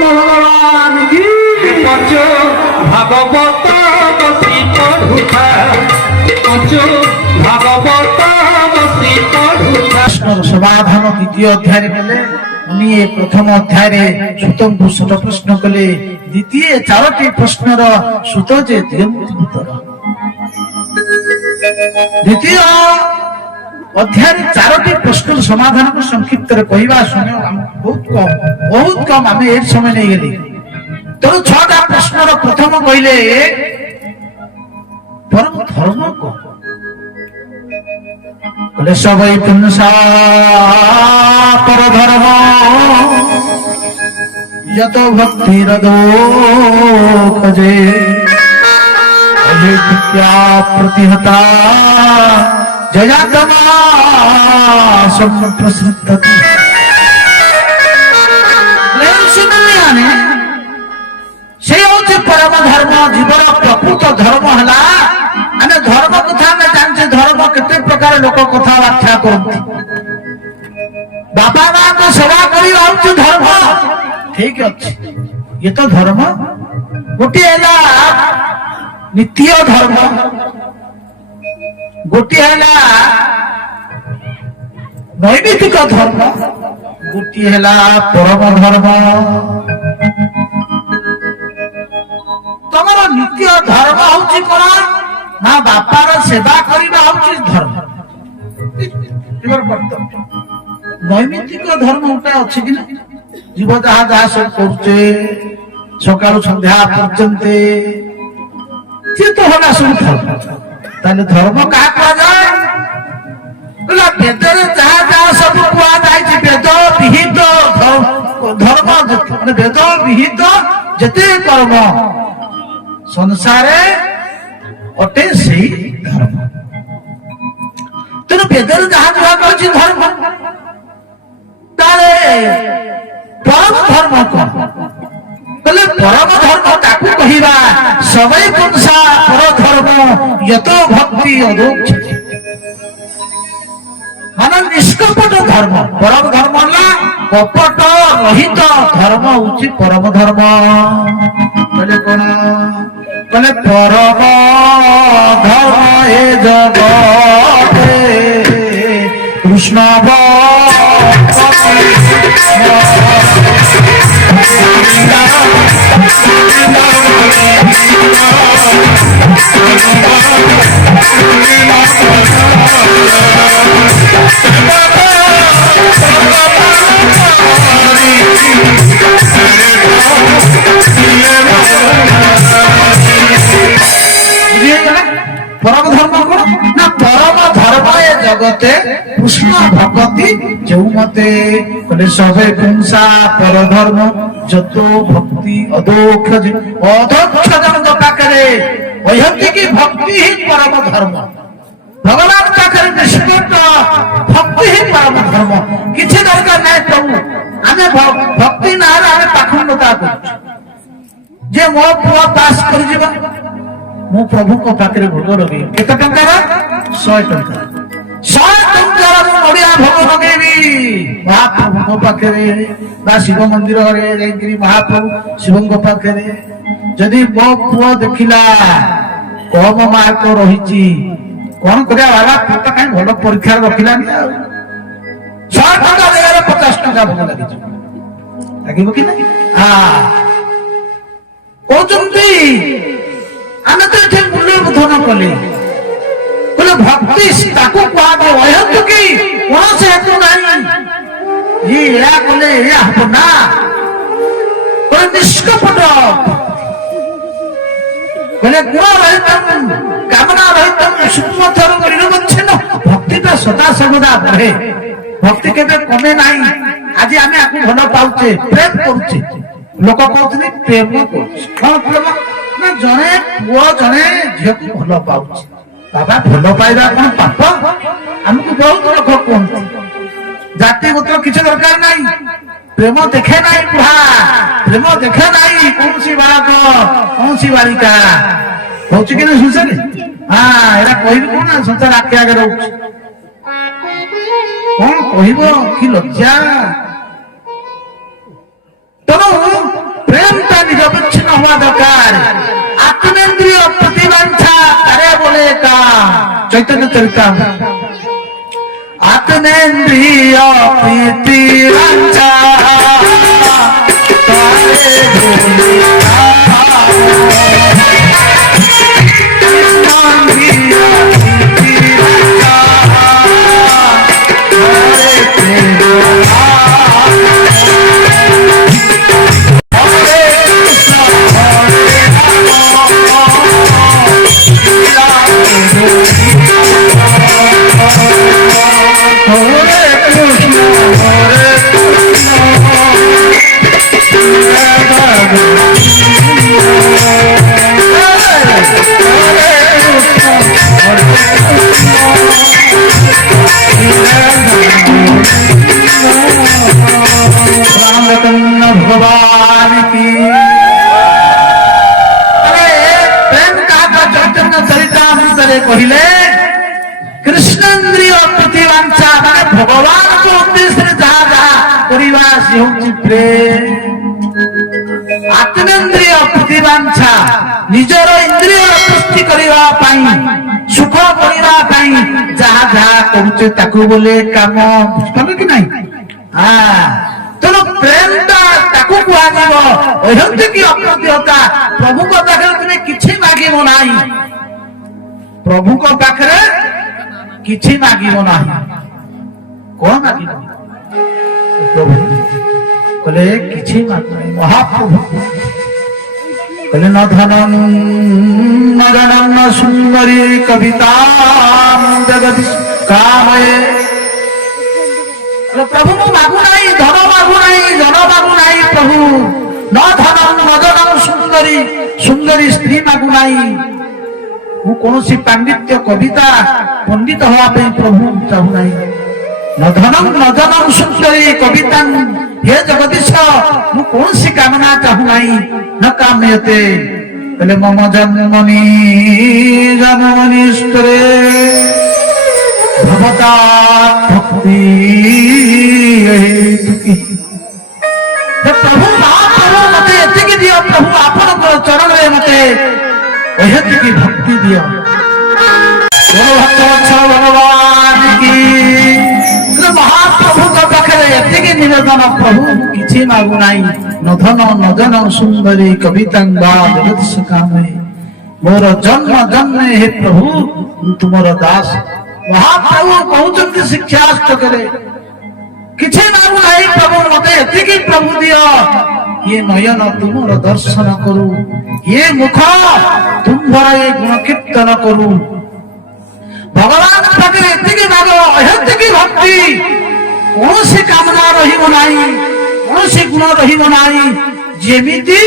भगवान की पंचो भागवत बसी पढ़ुथा पंचो भागवत बसी पढ़ुथा समाधान द्वितीय अध्याय कले उनी प्रथम अध्याय सुतम को 6 प्रश्न कले द्वितीय 4टी प्रश्नर सुत जे दियंति उत्तर द्वितीय अध्याय 4टी प्रश्न समाधान को संक्षिप्त रे कहवा सुने बहुत कम आमे एक समय नहीं गेली तो 6टा प्रश्न रो प्रथम कहले परम धर्म को कहले सबई पुंसा पर धर्म यतो भक्ति रदो खजे अभिज्ञा प्रतिहता जयातमा संप्रसिद्धति सुनियाने से होचे परम धर्म जीवन प्रकृत धर्म हला अने धर्म कथा में जानचे धर्म केते प्रकार लोक कथा व्याख्या करते बाबा मां को सेवा करी होचे धर्म ठीक अछि ये तो धर्म गोटी हैला नित्य धर्म गोटी हैला नैमित्तिक धर्म गोटी हैला परम धर्म तमर नित्य धर्म होची कोन ना बापार सेवा करिबा होची धर्म नैमित्तिक धर्म उटा अछि कि जीव जहा जहा सब करते सकाळ संध्या पर्यंत जे तो होला सब धर्म ताले धर्म का कहा जाए बोला वेदर जहा जहा सब कुआ जाय वेद विहित धर्म माने वेद विहित जते कर्म संसारे अटे सही धर्म तेनु वेदर जहा जहा कहछि धर्म ताले परम धर्म कोन बोले परम धर्म ताकू कहिबा सबई पुंसा पर धर्म यतो भक्ति अदोक्ष माने निष्कपट धर्म परम धर्म ला कपट रहित धर्म उची परम धर्म बोले कोन बोले परम धर्म ए जगते कृष्ण परम धर्म कोन ना परम धर्म ए जगते कृष्ण भक्ति जो मते कहले सबे पुंसा पर धर्म जतो भक्ति अदोक्ष अदोक्ष जन पाखरे ओहति की भक्ति ही परम धर्म भगवान पाखरे निष्कट भक्ति ही परम धर्म किछि दरकार नै प्रभु आमे भक्ति ना आमे पाखंडता करछु जे मो पुआ पास कर जीवा मो प्रभु को पाखरे भोग लगे केते टंका 100 टंका 100 टंका नड़िया भोग लगेबी महाप्रभु को पाखरे बा शिव मंदिर रे जाईकरी महाप्रभु शिव को पाखरे जदी मो पुआ देखिला कम मार्क रहिची कोन करिया बाबा पुता काई भलो परीक्षा रखिलानी 100 टंका देगारे 50 टंका भोग लागिछ लागिबो कि नहीं हां कोचंती आमे तो एठे मूल्य बोधन कले बोले भक्ति ताकू कुआबो अहंत की कोन से हेतु नाही ये या कले या हबना कोन निष्कपट बोले गुण रहितम कामना रहितम सुमथर निरवच्छिन्न भक्ति तो सदा सर्वदा बढ़े भक्ति केबे कमे नाही आज आमे आकु भलो पाउचे प्रेम करूचे लोक कहउछनी प्रेम करूचे कोन प्रेम ना जने पुओ जने झियो को भलो पाउचे बाबा भलो पाइबा कोन पाप हमकु बहुत लोक कोन जाति गोत्र किछ दरकार नाही प्रेम देखे नाही बुढ़ा प्रेम देखे नाही कोनसी बालक कोनसी बालिका होची कि नहीं सुनसे हां एरा कहबी कोन संसार आके आगे रहू कोन कहबो कि लज्जा तनो দরকার আত্মেন্দ্রিয় প্রতিবাঞ্ছা তারে বলে কা চৈতন্য চরিতাম আত্মেন্দ্রিয় প্রতিবাঞ্ছা তারে বলে भगवान की प्रेम का चैतन्य चरितामृतरे कहले कृष्णेन्द्रिय प्रतिवांछा माने भगवान को उद्देश्य जहा जहा करिवा से होची प्रेम आत्मेन्द्रिय प्रतिवांछा निजर इंद्रिय पुष्टि करिवा पाई सुख करिवा पाई जहा जहा करूचे ताकू बोले काम बुझपाले कि नहीं हां तेणु प्रेमटा ताकू कुआଯିब अहंति की अप्रतिहता प्रभु को पाखरे तुमे किछि मागिबो नाही प्रभु को पाखरे किछि मागिबो नाही कोन मागिबो प्रभु कहले किछि मागो महाप्रभु कहले न धनं न जनम न सुंदरी कविता जगदीश कामये प्रभु मु मागु नाही धन मागु नाही जन मागु नाही प्रभु न धनम न जनम सुंदरी सुंदरी स्त्री मागु नाही मु कोनोसी पांडित्य कविता पंडित होवा पे प्रभु चाहू नाही न धनम न जनम सुंदरी कविता हे जगदीश मु कोनोसी कामना चाहू नाही न कामयते कहले मम जन्मनि स्तरे भवता भक्ति प्रभु महाप्रभु मते एतिकी दियो प्रभु आपन चरण रे मते एतिकी भक्ति दियो भक्त वत्सल भगवान की महाप्रभु को पाखरे एतिकी निवेदन प्रभु किछि मागु नाही न धन न जन सुंदरी कवितांगा जगदीश कामे मोर जन्म जन्म हे प्रभु तुमर दास महाप्रभु कहउचंती शिक्षास्त करे किछि मागु नाही प्रभु मते एतिकी प्रभु दियो ये नयन तुमर दर्शन करू ये मुख तुम्हारा ये गुण कीर्तन करू भगवान पाखरे एतिकी मागो एतिकी भक्ति कोनोसी कामना रहिबो नाही कोनोसी गुण रहिबो नाही जेमिति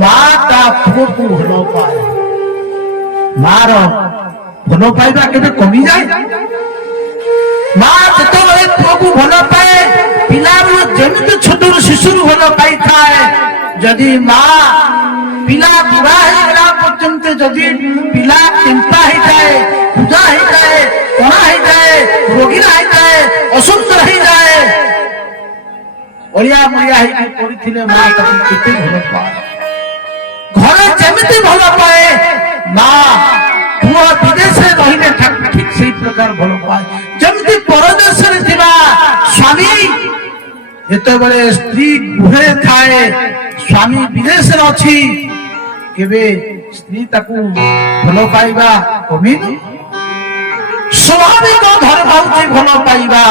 माता पुओ को भलो पाए मार भलो पाइबा केबे कमी जाए मां जेतबे पुओ को भलो पाए पिला जेमिति छोटू शिशु भलो पाई थाए जदि मां पिला बुढ़ा हेला पर्यंत जदि पिला चिंता ही जाए पूजा ही जाए कोना ही जाए रोगी रही जाए असुंदर ही जाए ओलिया मुलिया ही पड़िथिले मां ताकू केते भलो पाए घरे जेमिति भलो पाए मां पुओ विदेश रे रहिने ठीक सेही प्रकार भलो पाए जेमिति परदेश रे थिबा स्वामी जेतेबेले स्त्री गृहे थाए स्वामी विदेश रे अछि केबे स्त्री ताकू भलो पाइबा कमी स्वाभाविक धर्म होची भलो पाइबा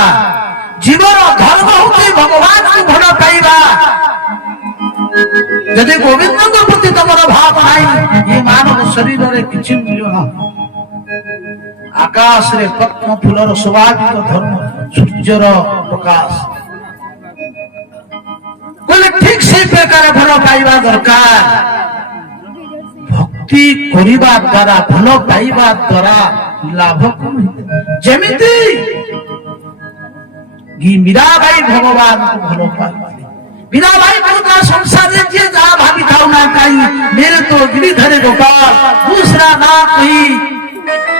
जीवन धर्म होची भगवान को भलो पाइबा यदि गोविंद को प्रति तमर भाव नाही ये मानव शरीर रे किछि मिलियो ना आकाश रे पद्म फूलर स्वाभाविक धर्म सूर्यर प्रकाश कोले ठीक से प्रकार भलो पाइबा दरकार भक्ति करिबा द्वारा भलो पाइबा द्वारा लाभ जेमिति मीरा भाई भगवान को भलो पाइबा मीरा भाई बहुत संसार में जे जा भाभी थाउ ना काई मेरे तो गिरिधर गोपाल दूसरा ना कोई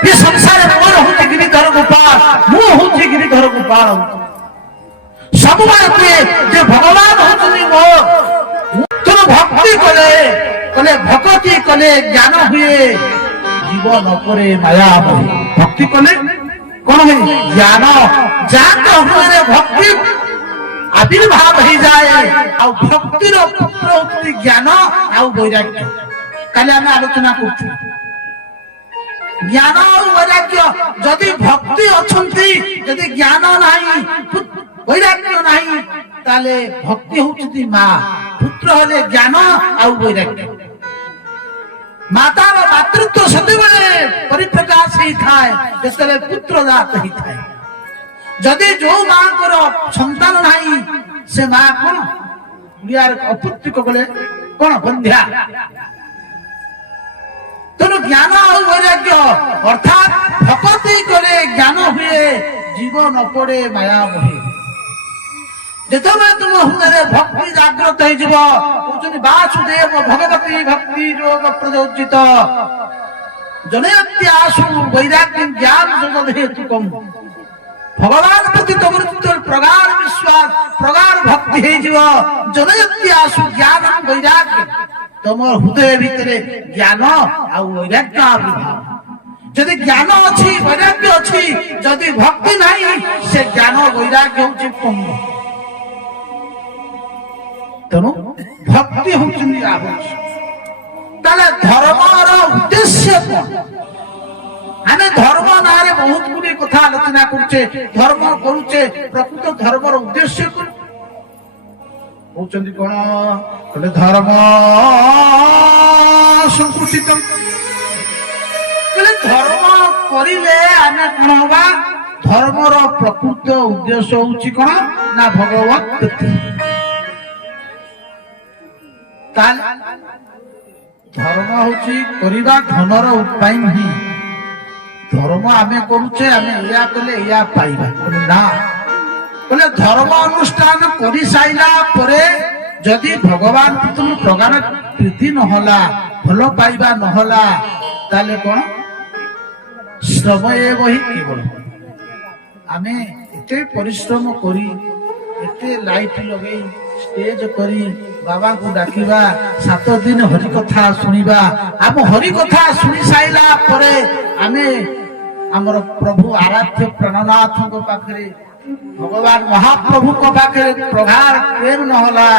ये संसार में मोर होते गिरिधर गोपाल मु होते गिरिधर गोपाल सबुआ के जे भगवान होते मोर तो भक्ति करे কলে ভকতি কলে জ্ঞান হুয়ে জীবন করে মায়া বহে। ভক্তি কলে কোন হয় জ্ঞান, যাক হুয়ে ভক্তি আবির্ভাব হয়ে যায়। আর ভক্তির পুত্র হচ্ছে জ্ঞান আর বৈরাগ্য। কালে আমি আলোচনা করছি জ্ঞান আর বৈরাগ্য। যদি ভক্তি অছন্তি, যদি জ্ঞান নাই, বৈরাগ্য নাই, তাহলে ভক্তি হচ্ছে মা, পুত্র হলে জ্ঞান আর বৈরাগ্য। মাতার মাতৃত্ব সদাবেলে পরিপ্রকাশ হইଥାଏ যেতবে পুত্র জাত হইଥାଏ। যদি যে মাঙ্কর সন্তান নাই, সে মা কোন বিয়ার অপুত্রিক বলে কোন বন্ধ্যা। তেণু জ্ঞান আর বৈরাগ্য অর্থাৎ ভকতি করে জ্ঞান হুয়ে জীবন অপরে মায়া বহে। যেতবে তুম হৃদয়ে ভক্তি জাগ্রত হয়েযিব, কହୁଛନ୍ତି বাসুদেব ভগবতী ভক্তি যোগ প্রযোজিত জনয়তি আশু বৈরাগ্য জ্ঞান যোগ হেতুকম। ভগবান প্রতি তোমার প্রগাঢ় বিশ্বাস, প্রগাঢ় ভক্তি হয়েযিব, জনয়তি আশু জ্ঞান বৈরাগ্য। তোমার হৃদয় ভিতরে জ্ঞান আর বৈরাগ্য আবির্ভাব। যদি জ্ঞান অছি, বৈরাগ্য অছি, যদি ভক্তি নাই, সে জ্ঞান বৈরাগ্য হচ্ছে পঙ্গ। তেণু ভক্তি হচ্ছেন আবশ্যক। তাহলে ধর্মর উদ্দেশ্য কোন? আমি ধর্ম নাঁরে বহুত গুলি কথা আলোচনা করছে, ধর্ম করছে, প্রকৃত ধর্মর উদ্দেশ্য কোন? হচ্ছেন কোন? ধর্ম সংকুচিত। ধর্ম করিলে আমি কোন হবা? ধর্মর প্রকৃত উদ্দেশ্য হচ্ছে কোন না ভগবত প্ରୀতি। ধর্ম হচ্ছে করিবা ধনর উপায় নহি। ধর্ম আমি করুছে, আমি ইয়া কলে ইয়া পাইবা না। বলে ধর্ম অনুষ্ঠান করে সাইলা পরে যদি ভগবান তুমি প্রগাঢ় প্রীতি নহলা, ভাল পাইবা নহলা, তাহলে কোন শ্রম বহি কেবল। আমি এতে পরিশ্রম করি, এতে লাইট লগাই স্টেজ করি বাবাଙ୍କୁ ডাকিবা, 7 দিন হরি কথা শুনিবা। ଆମ হরি কথা শুনি সাইলা পরে ଆମେ ଆମର ପ୍ରଭୁ ଆରାଧ୍ୟ ପ୍ରାଣନାଥଙ୍କ ପାଖରେ, ଭଗବାନ ମହାପ୍ରଭୁଙ୍କ ପାଖରେ ପ୍ରଗାଢ଼ ପ୍ରେମ ନହେଲା,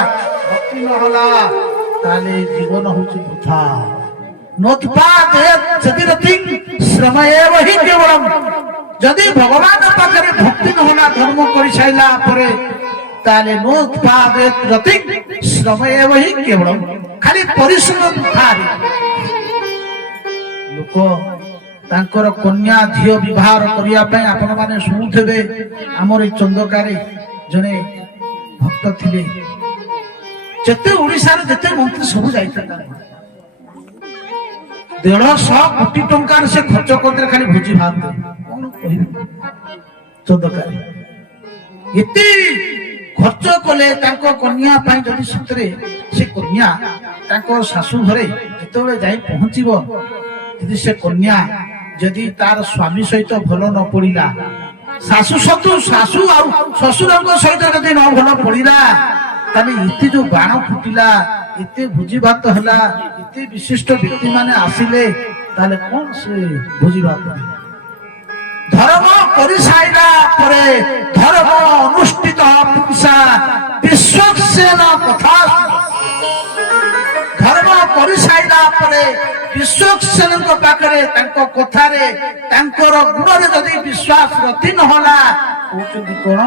ଭକ୍ତି ନହେଲା, ତାହେଲେ ଜୀବନ ହଉଛି ବୃଥା। ଯଦି ଭଗବାନ ପାଖରେ ଭକ୍ତି ନହେଲା, ଧର୍ମ କରି ସାଇଲା ପରେ, ତାହେଲେ ଶ୍ରମ ହିଁ କେବଳ ଖାଲି ପରିଶ୍ରମ ବୃଥାରେ। ଲୋକ ତାଙ୍କର କନ୍ୟା ଝିଅ ବିବାହ କରିବା ପାଇଁ ଆପଣ ମାନେ ଶୁଣୁଥିବେ, ଆମର ଏଇ ଚନ୍ଦକାରେ ଜଣେ ଭକ୍ତ ଥିଲେ, ଯେତେ ଓଡିଶାର ଯେତେ ମନ୍ତ୍ରୀ ସବୁ ଯାଇଥିଲେ, 150 କୋଟି ଟଙ୍କାର ସେ ଖର୍ଚ୍ଚ କରିଥିଲେ ଖାଲି ଭୋଜି ଭାତ। କଣ କହିବେ ଚନ୍ଦକାରେ ଏତେ ଖର୍ଚ୍ଚ କଲେ ତାଙ୍କ କନ୍ୟା ପାଇଁ। ଯଦି ସତରେ ସେ କନ୍ୟା ତାଙ୍କ ଶାଶୁ ଘରେ ଯେତେବେଳେ ଯାଇ ପହଞ୍ଚିବ, ଯଦି ସେ କନ୍ୟା ଯଦି ତାର ସ୍ୱାମୀ ସହିତ ଭଲ ନ ପଡିଲା, ଶାଶୁ ଆଉ ଶ୍ୱଶୁରଙ୍କ ସହିତ ଯଦି ନ ଭଲ ପଡିଲା, ତାହେଲେ ଏତେ ଯୋଉ ବାଣ ଫୁଟିଲା, ଏତେ ଭୋଜି ଭାତ ହେଲା, ଏତେ ବିଶିଷ୍ଟ ବ୍ୟକ୍ତି ମାନେ ଆସିଲେ, ତାହେଲେ କଣ ସେ ଭୋଜି ଭାତ? ধর্ম করে সাইলা পরে ধর্ম অনুষ্ঠিত পুরুষা বিশ্বক্সেন কথা। ধর্ম করে সাইলা পরে বিশ্বক্সেনଙ୍କ পাখରେ ତାଙ୍କ କଥାରେ ତାଙ୍କର ଗୁଣରେ ଯଦି ବିଶ୍ୱାସ ରତି ନହେଲା, କହୁଛନ୍ତି କଣ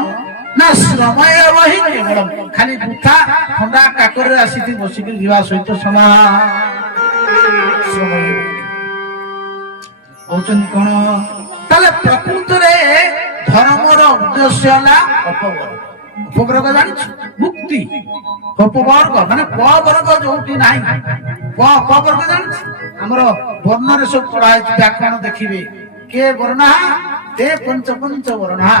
ନା ଶ୍ରମ ହିଁ କେବଳ ଖାଲି ବୃଥା ଥଣ୍ଡା କାକରରେ ଆସିକି ବସିକି ଯିବା ସହିତ ସମାନ। କହୁଛନ୍ତି କଣ? তাহলে প্রকৃতরে ধর্মর উদ্দেশ্য হলা অপবর্গ। অপবর্গ জানিছ? মুক্তি। অপবর্গ মানে পবর্গ যোউটি নাই। পবর্গ জানিছ? আমার বর্ণরে সব পড়া হয়েছে, ব্যাকরণ দেখিবে। কে বর্ণা তে পঞ্চ বর্ণা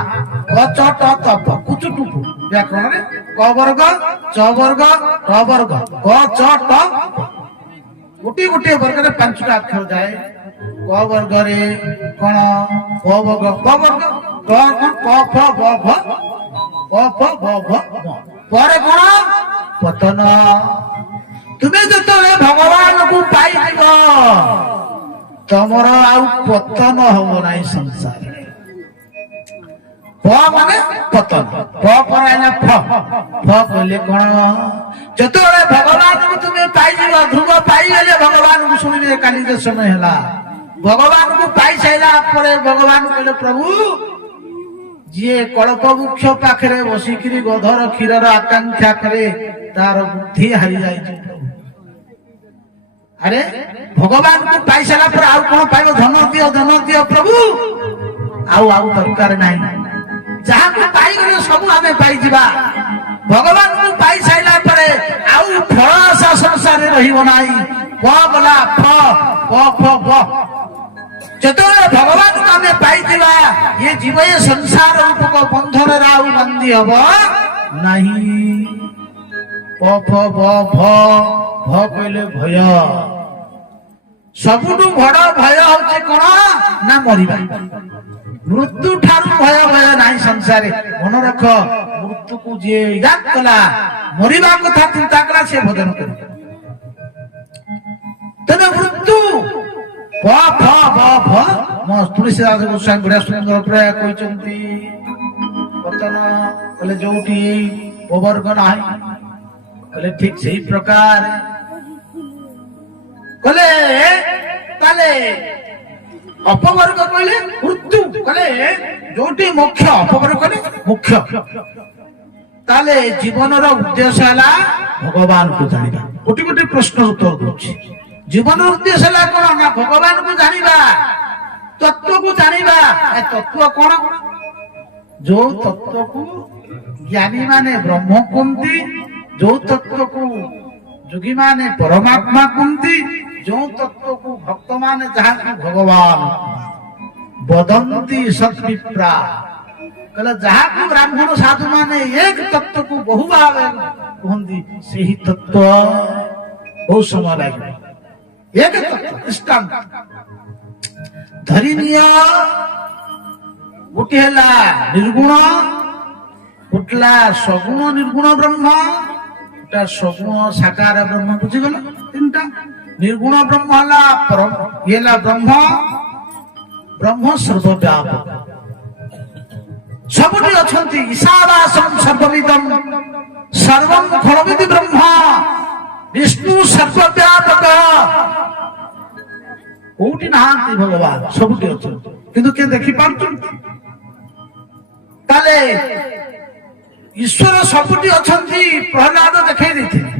ক চ ট ত প কুচু টুকু ব্যাকরণরে ক বর্গ চ বর্গ ট বর্গ ক চ ট গোটি গোটি বর্গরে 5টা অক্ষর যায়। ক বর্গরে কোন ক বর্গ ক বর্গ ক ক ফ ব ভ ক ফ ব ভ পরে কোন পতন। তুমি যেতবে ভগবানଙ୍କୁ ତମର ଆଉ ପତନ ହବ ନାହିଁ ସଂସାରରେ। ପ ମାନେ ପତନ, ପ ପରେ ହେଲା ଫ। ଫ କହିଲେ କଣ? ଯେତେବେଳେ ଭଗବାନଙ୍କୁ ତୁମେ ପାଇଯିବ, ଧ୍ରୁବ ପାଇଗଲେ ଭଗବାନଙ୍କୁ ଶୁଣିବେ। କାଲି ଯେ ସମୟ ହେଲା, ଭଗବାନଙ୍କୁ ପାଇସାରିଲା ପରେ ଭଗବାନ କହିଲେ, ପ୍ରଭୁ ଯିଏ କଳ୍ପ ବୃକ୍ଷ ପାଖରେ ବସିକିରି ଗଧର କ୍ଷୀରର ଆକାଂକ୍ଷା କରେ, ତାର ବୁଦ୍ଧି ହାରି ଯାଇଛି। ଆରେ ଭଗବାନଙ୍କୁ ପାଇସାରିଲା ପରେ ଆଉ କଣ ପାଇବ? ଧନ ଦିଅ ପ୍ରଭୁ, ଆଉ ଦରକାର ନାହିଁ। ଯାହାକୁ ପାଇଗଲେ ସବୁ ଆମେ ପାଇଯିବା। ଭଗବାନଙ୍କୁ ପାଇସାରିଲା ପରେ ଆଉ ଫଳ ଆଶା ସଂସାରରେ ରହିବ ନାହିଁ। ପ ଗଲା ଫ, ପ ଫ ବ। ଯେତେବେଳେ ଭଗବାନଙ୍କୁ ଆମେ ପାଇଯିବା, ଏ ଜୀବ ଏ ସଂସାର ରୂପକ ବନ୍ଧନରେ ଆଉ ବାନ୍ଧି ହବ ନାହିଁ। ପ ଫ ବ ଭ, ଭ କହିଲେ ଭୟ। ସବୁଠୁ ବଡ ଭୟ ହଉଛି କଣ? ନା ମରିବା। ମୃତ୍ୟୁ ଠାରୁ ଭୟ ନାହିଁ ସଂସାରେ। ମନେ ରଖ, ମୃତ୍ୟୁକୁ ଯିଏ ୟାଦ କଲା, ମରିବା କଥା ଚିନ୍ତା କଲା, ସେ ଭଜନ କରିବ। ତେଣୁ ମୃତ୍ୟୁ ପ ଫ ବ ଭ। ମୋ ତୁଳସୀଦାସ ଗୋସ୍ୱାମୀ ବଢିଆ ସୁନ୍ଦର ପ୍ରାୟ କହିଛନ୍ତି। ପତନ କହିଲେ ଯୋଉଠି ପବର୍ଗ ନାହିଁ, କହିଲେ ଠିକ ସେଇ ପ୍ରକାର କହିଲେ। ତାହେଲେ ଅପବର୍ଗ କହିଲେ ମୃତ୍ୟୁ, କହିଲେ ଯୋଉଠି ମୋକ୍ଷ। ଅପବର୍ଗ କହିଲେ ମୋକ୍ଷ। ତାହେଲେ ଜୀବନର ଉଦ୍ଦେଶ୍ୟ ହେଲା ଭଗବାନଙ୍କୁ ଜାଣିବା। ଗୋଟେ ପ୍ରଶ୍ନ ଉତ୍ତର ଦଉଛି। ଜୀବନର ଉଦ୍ଦେଶ୍ୟ ହେଲା କଣ? ନା ଭଗବାନଙ୍କୁ ଜାଣିବା, ତତ୍ଵକୁ ଜାଣିବା। ଏ ତତ୍ଵ କଣ? ଯୋଉ ତତ୍ଵକୁ ଜ୍ଞାନୀ ମାନେ ବ୍ରହ୍ମ କୁହନ୍ତି, ଯୋଉ ତତ୍ଵକୁ ଯୋଗୀ ମାନେ ପରମାତ୍ମା କୁହନ୍ତି, ଯୋଉ ତତ୍ଵକୁ ଭକ୍ତ ମାନେ ଯାହାକୁ ଭଗବାନ ବଦନ୍ତି ସତ୍ବିପ୍ରା। କହିଲେ ଯାହାକୁ ବ୍ରାହ୍ମଣ ସାଧୁ ମାନେ ଏକ ତତ୍ଵକୁ ବହୁ ଭାବେ କୁହନ୍ତି, ସେହି ତତ୍ଵ ବହୁତ ସମୟ ଲାଗିବ। ଏକ ତତ୍ଵ ଦୃଷ୍ଟାନ୍ତ ଧରି ନିଅ। ଗୋଟିଏ ହେଲା ନିର୍ଗୁଣ, ଗୋଟିଏ ହେଲା ସଗୁଣ ନିର୍ଗୁଣ ବ୍ରହ୍ମ, ଗୋଟା ସଗୁଣ ସାକାର ବ୍ରହ୍ମ। ବୁଝିଗଲ? ତିନିଟା। ନିର୍ଗୁଣ ବ୍ରହ୍ମ ହେଲା ଇଏ ହେଲା ବ୍ରହ୍ମ ସର୍ବବ୍ୟାପକ, ସବୁଠି ଅଛନ୍ତି। ଈଶାବାସଂ ସର୍ବବିଦଂ ସର୍ବଂ ଖଳବିଦ୍ ବ୍ରହ୍ମ ବିଷ୍ଣୁ ସର୍ବବ୍ୟାପକ। କୋଉଠି ନାହାନ୍ତି ଭଗବାନ? ସବୁଠି ଅଛନ୍ତି, କିନ୍ତୁ କିଏ ଦେଖିପାରୁଛନ୍ତି? ତାହେଲେ ଈଶ୍ୱର ସବୁଠି ଅଛନ୍ତି, ପ୍ରହ୍ଲାଦ ଦେଖେଇ ଦେଇଥିଲେ।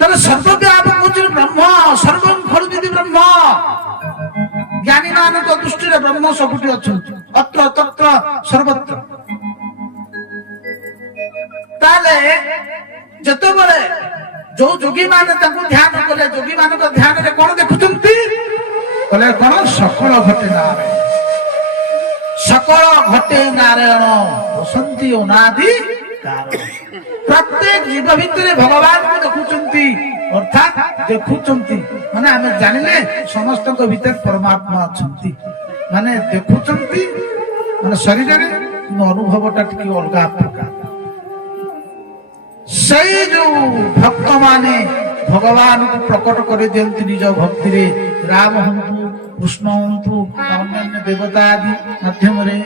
ତାହେଲେ ସର୍ବବ୍ୟାପକ ହଉଛି ବ୍ରହ୍ମ, ସର୍ବଂ ଖଳବିଦ୍ ବ୍ରହ୍ମ। ଜ୍ଞାନୀ ମାନଙ୍କ ଦୃଷ୍ଟିରେ ବ୍ରହ୍ମ ସବୁଠି ଅଛନ୍ତି, ଅତ୍ର ତତ୍ର ସର୍ବତ୍ର। ତାହେଲେ ଯେତେବେଳେ ଯୋଉ ଯୋଗୀ ମାନେ ତାଙ୍କୁ ଧ୍ୟାନ କଲେ, ଯୋଗୀ ମାନଙ୍କ ଧ୍ୟାନରେ କଣ ଦେଖୁଛନ୍ତି? କହିଲେ କଣ? ସକଳ ଘଟେ ନାରାୟଣ, ସକଳ ଘଟେ ନାରାୟଣ ବସନ୍ତି ଅନାଦି କାରଣ। ପ୍ରତ୍ୟେକ ଜୀବ ଭିତରେ ଭଗବାନଙ୍କୁ ଦେଖୁଛନ୍ତି, ଅର୍ଥାତ୍ ଦେଖୁଛନ୍ତି ମାନେ ଆମେ ଜାଣିଲେ ସମସ୍ତଙ୍କ ଭିତରେ ପରମାତ୍ମା ଅଛନ୍ତି। ମାନେ ଦେଖୁଛନ୍ତି ମାନେ ଶରୀରରେ, କିନ୍ତୁ ଅନୁଭବଟା ଟିକେ ଅଲଗା ପ୍ରକାର। ସେଇ ଯୋଉ ଭକ୍ତ ମାନେ ଭଗବାନଙ୍କୁ ପ୍ରକଟ କରିଦିଅନ୍ତି ନିଜ ଭକ୍ତିରେ, ରାମ ହୁଅନ୍ତୁ, କୃଷ୍ଣ ହୁଅନ୍ତୁ, ଅନ୍ୟାନ୍ୟ ଦେବତା ଆଦି ମାଧ୍ୟମରେ।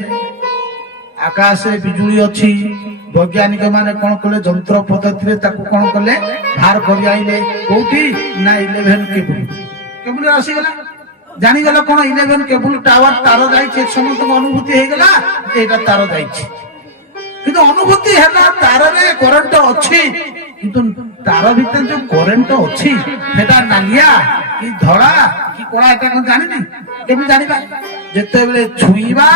ଆକାଶରେ ବିଜୁଳି ଅଛି, ବୈଜ୍ଞାନିକ ମାନେ କଣ କଲେ? ଯନ୍ତ୍ର ପଦ୍ଧତିରେ ତାକୁ କଣ କଲେ? ବାହାର କରି ଆଇଲେ। କୋଉଠି? ନା 11 କେବୁଲ। କେବୁଲ ଆସିଗଲା, ଜାଣିଗଲା କଣ? 11 କେବୁଲ ଟାୱାର ତାର ଯାଇଛି। ସମସ୍ତଙ୍କ ଅନୁଭୂତି ହେଇଗଲା ଏଇଟା ତାର ଯାଇଛି। କିନ୍ତୁ ଅନୁଭୂତି ହେଲା ତାରରେ କରେଣ୍ଟ ଅଛି, କିନ୍ତୁ ତାର ଭିତରେ ଯୋଉ କରେଣ୍ଟ ଅଛି ସେଟା ନାଲିଆ କି ଧଳା କି କଳା, ଏଟା କଣ ଜାଣିନି? କେମିତି ଜାଣିବା? ଯେତେବେଳେ ଛୁଇଁବା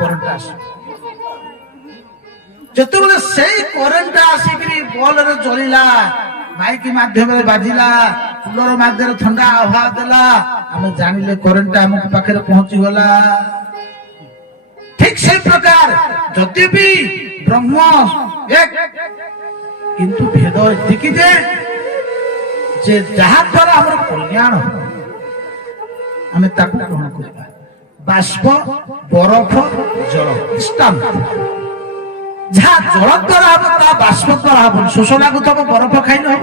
କରେଣ୍ଟ ଆସିବ। ଯେତେବେଳେ ସେଇ କରେଣ୍ଟ ଆସିକିରି ବଲରେ ଜଳିଲା, ମାଇକ ମାଧ୍ୟମରେ ବାଜିଲା, କୁଲର ମାଧ୍ୟମରେ ଥଣ୍ଡା ହାୱା ଦେଲା, ଆମେ ଜାଣିଲେ କରେଣ୍ଟ ଆମ ପାଖରେ ପହଞ୍ଚିଗଲା। ଠିକ ସେଇ ପ୍ରକାର ଯଦି ବି ବ୍ରହ୍ମ ଏକ, କିନ୍ତୁ ଭେଦ ଏତିକି ଯେ ଯାହା ଦ୍ୱାରା ଆମର କଲ୍ୟାଣ ଆମେ ତାକୁ ଗ୍ରହଣ କରିବା। ବାଷ୍ପ, ବରଫ, ଜଳ ଦୃଷ୍ଟାନ୍ତ। ଯାହା ଜଳ ଦ୍ୱାରା ହବ ତା ବାଷ୍ପ ଦ୍ୱାରା ହବ। ଶୋଷ ଲାଗୁଥିବ, ବରଫ ଖାଇଲେ ହବ,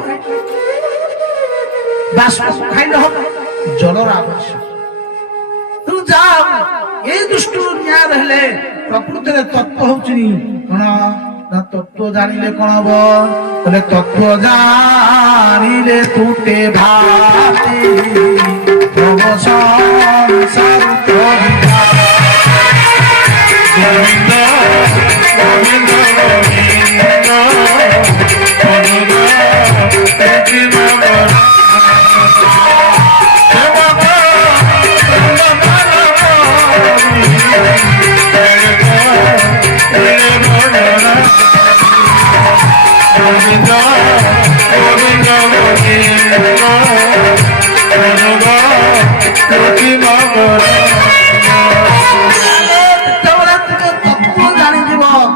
ବାଷ୍ପ ଖାଇଲେ ହବ। ଜଳର ଆବଶ୍ୟକ। এই ଦୃଷ୍ଟିରୁ ନ୍ୟାୟ ହେଲେ ପ୍ରକୃତରେ ତତ୍ତ୍ୱ ହଉଛି କଣ ନା ତତ୍ତ୍ୱ ଜାଣିଲେ କଣ ହବ କହିଲେ ତତ୍ତ୍ୱ ଜାଣିଲେ ତୁଟେ ଭାତି ପ୍ରଭୁ ସଂସାର କରିବା। ଗୋବିନ୍ଦ ଗୋବିନ୍ଦ ଗୋବିନ୍ଦ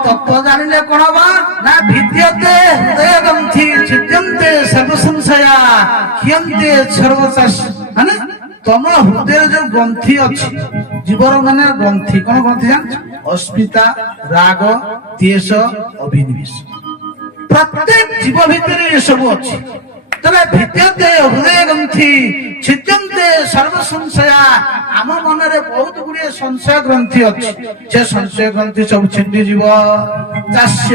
ତତ୍ତ୍ୱ ଜାଣିଲେ କଣ ହବ ନା ଭିଦ୍ୟତେ ହୃଦୟ ଗ୍ରନ୍ଥି ଛିଦ୍ୟନ୍ତେ ସର୍ବ ସଂଶୟା କ୍ଷୟନ୍ତେ ସର୍ବଚାଷ ମାନେ ତମ ହୃଦୟରେ ଯୋଉ ଗ୍ରନ୍ଥି ଅଛି ଜୀବର ମାନେ ଗ୍ରନ୍ଥି କଣ ଗ୍ରନ୍ଥି ଜାଣିଛ ଅସ୍ମିତା ରାଗ ଦ୍ୱେଷ ଅଭିନିବେଶ ପ୍ରତ୍ୟେକ ଜୀବ ଭିତରେ ଏସବୁ ଅଛି। ତେବେ ଭିଦ୍ୟତେ ହୃଦୟ ଗ୍ରନ୍ଥି ଛିଦ୍ୟନ୍ତେ ସର୍ବ ସଂଶୟା ଆମ ମନରେ ବହୁତ ଗୁଡିଏ ସଂଶୟ ଗ୍ରନ୍ଥି ଅଛି ସେ ସଂଶୟ ଗ୍ରନ୍ଥି ସବୁ ଛିଣ୍ଡିଯିବ। ଚାଷ୍ୟ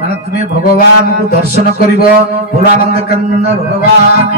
ମାନେ ତୁମେ ଭଗବାନଙ୍କୁ ଦର୍ଶନ କରିବ ଭୋଳାନନ୍ଦ କାନନ ଭଗବାନ